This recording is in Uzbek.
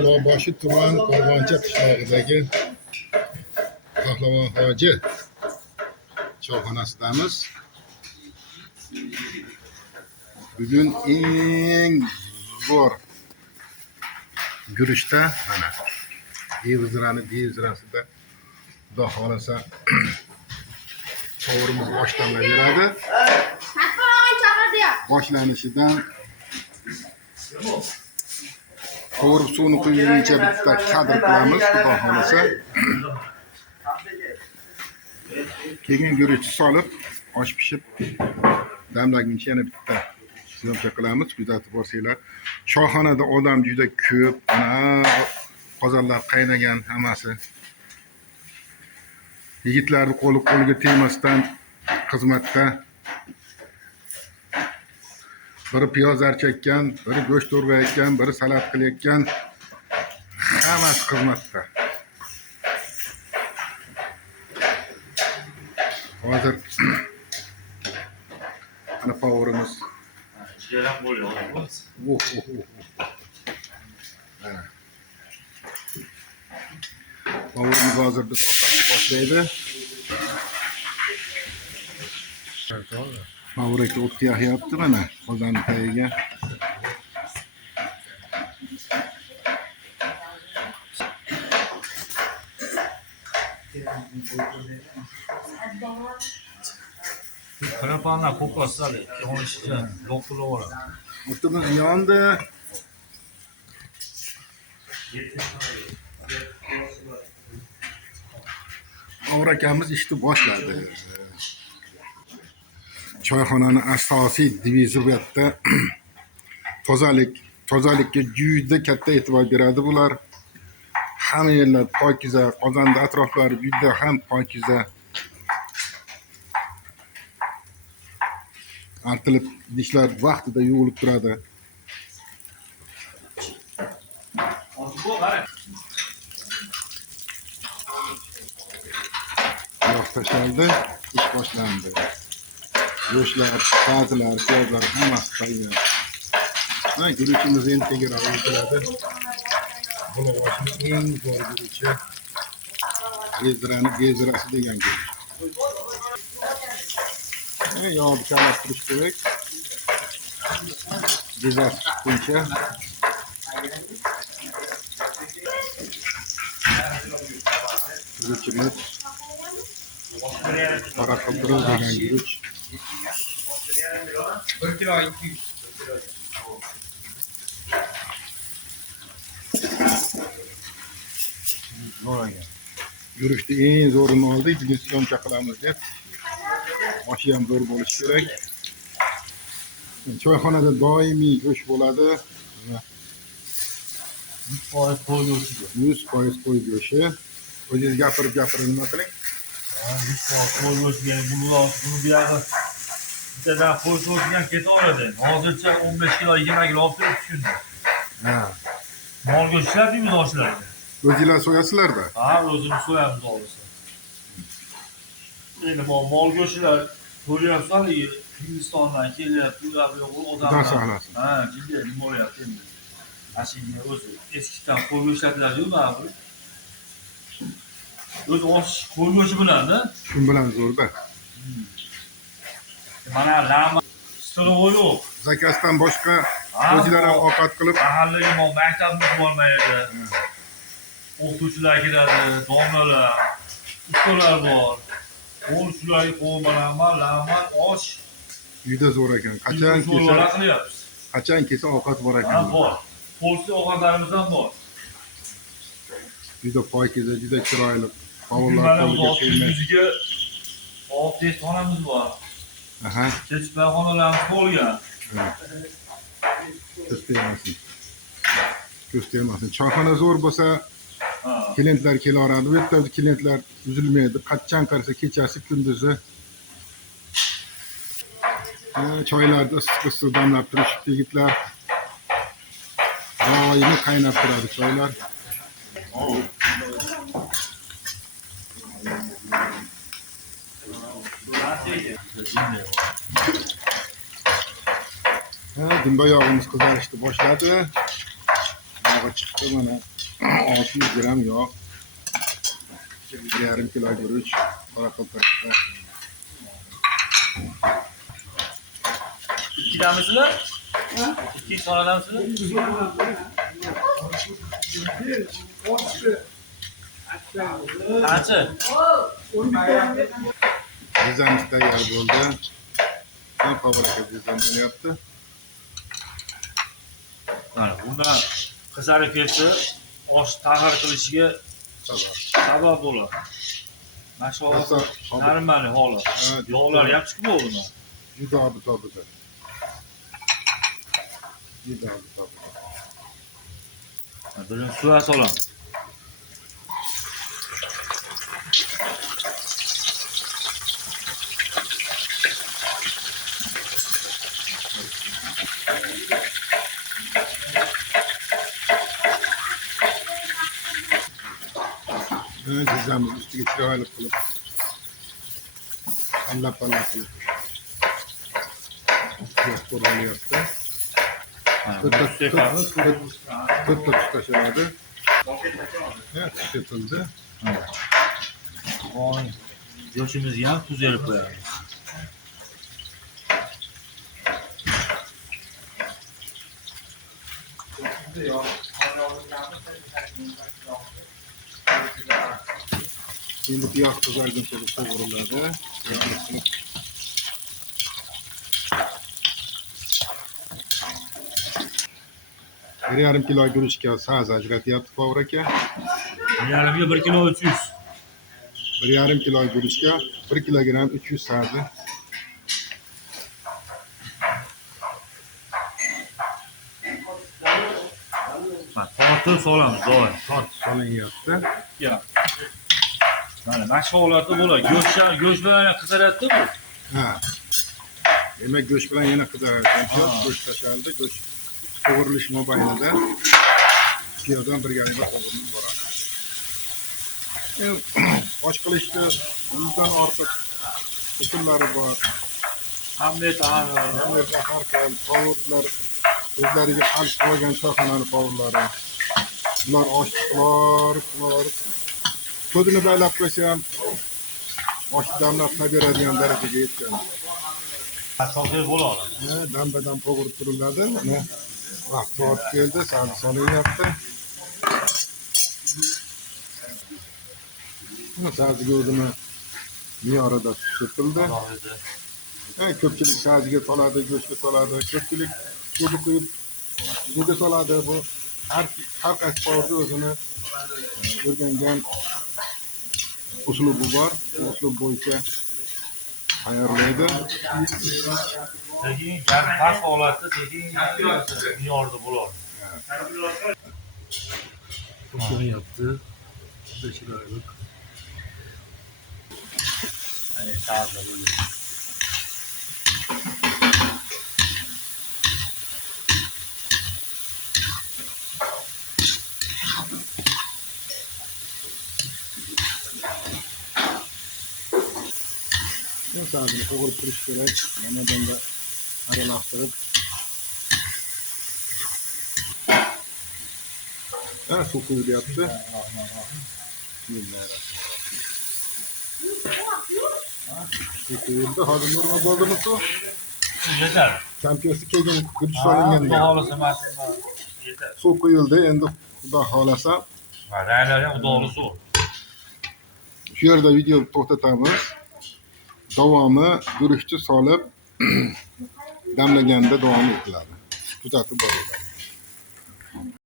Quloqboshi tuman Qo'rg'oncha qishlog'idagi Pahlavon hoji choyxonasidamiz. Bugun eng zo'r guruchda mana devizrasida Xudo xolasa qovurimiz boshlanaveradi. Boshlanishidan qovurib suvni quyguncha bitta kadr qilamiz, Xudo xolasa. Keyin guruch solib, osh pishib damlaguncha yana bitta syomka qilamiz. Kuzatib borsanglar, choyxonada odam juda ko'p. Mana qozonlar qaynagan hammasi. Yigitlarning qo'liga tegmasdan xizmatda. Biri piyoz archayotgan, biri go'sht to'g'rayotgan, biri salat qilayotgan. Hammasi xizmatda. Hozir ana qovurimiz Jirak bo'lyapti. Qovurimiz hozir biz ovqatni boshlaydi. Qovur aka o't yaxyapti mana qozonni tagiga. Karapanlar ko'koslar yonishiga loqilib O'rtamiz yondi. Qovur akamiz ishni boshladi. Choyxonaning asosiy devizi bu yerda tozalikka juda katta e'tibor beradi bular. Hamma yerlar pokiza, qozonda atroflari juda ham pokiza. Artilib idishlar vaqtida yuvilib turadi. Yo'q tashlandi, ish boshlandi. Go'shtlar, sabzilar, piyozlar hammasi tayyor. Ha, guruchimiz endi tegara o'tiladi. Quloqboshning eng zo'r guruchi. Bezrasi degan guruch. Yog'ni chalastirish kerak. Bezasi chiqquncha. Guruchimiz qora qildiruv degan guruch. 1 kilo 200. Guruchni eng zo'rini oldik, bugun syomka qilamiz deb. Oshi ham zo'r bo'lishi kerak. Choyxonada doimiy go'sht bo'ladi. 100% qo'y go'shti. 100% qo'y go'shti. O'zingiz gapirib nima qiling? 100% qo'y go'shti. Buni buyog'i bittadan qo'y go'shti ham ketaveradi. Hozircha 15 kilo 20 kilo olib turibdi shunda. Ha. Mol go'shtlar deymiz oshlarga. O'zingizlar so'yasizlar-da? Ha, o'zimiz so'yamiz o'g'lisi. Endi mol go'shtlar to'layapsan, Hindistondan kelyapti, ular Xudo saqlasin. Ha, juda nima bo'lyapti endi. Ashina o'zi eskidan qo'y go'shtlari mana bu. O'zi osh qo'y go'shti bilan-da. Shu bilan zo'rda. Mana lama stolovoy yo'q. Zakasdan boshqa o'zingizlar ham ovqat qilib, mahallaga maktabimiz bormaydi. O'qituvchilar kiradi, domlalar, ustalar bor. O'qituvchilarga qo'ymaman, lama osh juda zo'r ekan. Qachon kelsa ovqat bor ekan. Ha, bor. Polsiya ovqatlarimiz ham bor. Juda pokiza, juda chiroyli. Qovurlar qo'liga tegmaydi. Yuziga oft xonamiz bor. Aha. Chechpa xonalarimiz to'lgan. Ko'z tegmasin. Choyxona zo'r bo'lsa, klientlar kelaveradi. Bu yerda klientlar uzilmaydi. Qachon qarasa kechasi, kunduzi. Choylarni issiq damlab turishibdi yigitlar. Doimiy qaynab turadi choylar. Dumba yog'imiz qizarishni boshladi. yog'i chiqdi mana 600 gram yog', 1,5 kilo guruch, qora qilpiqda. İkidamisizlar? İki sonadamisizlar? Qancha? Dizamiz tayyor bo'ldi. Ham fabrika dizamlayapti. Mana bundan qizarib ketsa, osh tahir qilishiga sabab bo'ladi. Mana shu normal holat. Yog'lar ham chiqib bo'ldi. Juda obito'bida. Juda obito'bida. Birini suv solamiz. Dizamiz ustiga chiroyli qilib allab-allab qilib qo'rg'alyapti. To'rtta tashlanadi. Tushtildi. Go'shtimizni ham tuz elib qo'yamiz. Endi piyoz qizarguncha qovuriladi. 1,5 kilo guruchga saz ajratyapti Povur aka. 1,5 ga 1 kilo 300. 1,5 kilo guruchga 1 kilogram 300 sazi. Tortib solamiz doim. Solinyapti. Mana shu holatda bo'ladi. Go'sht bilan ham qizaryapti bu. Ha. Demak go'sht bilan yana qizaradi. Go'sht tashlandi. Go'sht qovurilish mobaynida piyodan birgalikda qovurilib boradi. Osh qilishda 100 dan ortiq usullari bor. Hamlet har xil qovurlar o'zlariga xalq qo'ygan choyxonani qovurlari. Bular oshlar ko'zini baylab qo'ysa ham osh damlab beradigan darajaga yetgan. asosiy bo'ladi. Dam-badam qovurib turiladi. Mana vaqt soat keldi, sabzi solinyapti. Mana sabziga o'zini me'yorida tutildi. Ko'pchilik sabziga soladi, go'shtga soladi. Ko'pchilik suvga quyib suvga soladi. Bu har qaysi qovurda o'zini o'rgangan uslubi bor. Uslub bo'yicha tayyorlaydi. Lekin past holatda sekin me'yorda bo'ladi. Qo'shilyapti. Juda chiroyli. Ay, sabzi bo'ladi. Sabzini qovurib turish kerak. Mana bunda aralashtirib. Suv quyulyapti. Suv quyildi. Hozir nima bo'ldimi suv? Yetar. Champiyosi keyin guruch solinganda. Xohlasa mashina yetar. Suv quyildi. Endi xudo xolasa Ranglar ham xudo xohlasa. shu yerda video to'xtatamiz. Davomi guruchni solib damlaganda davom etiladi. Kuzatib boringlar.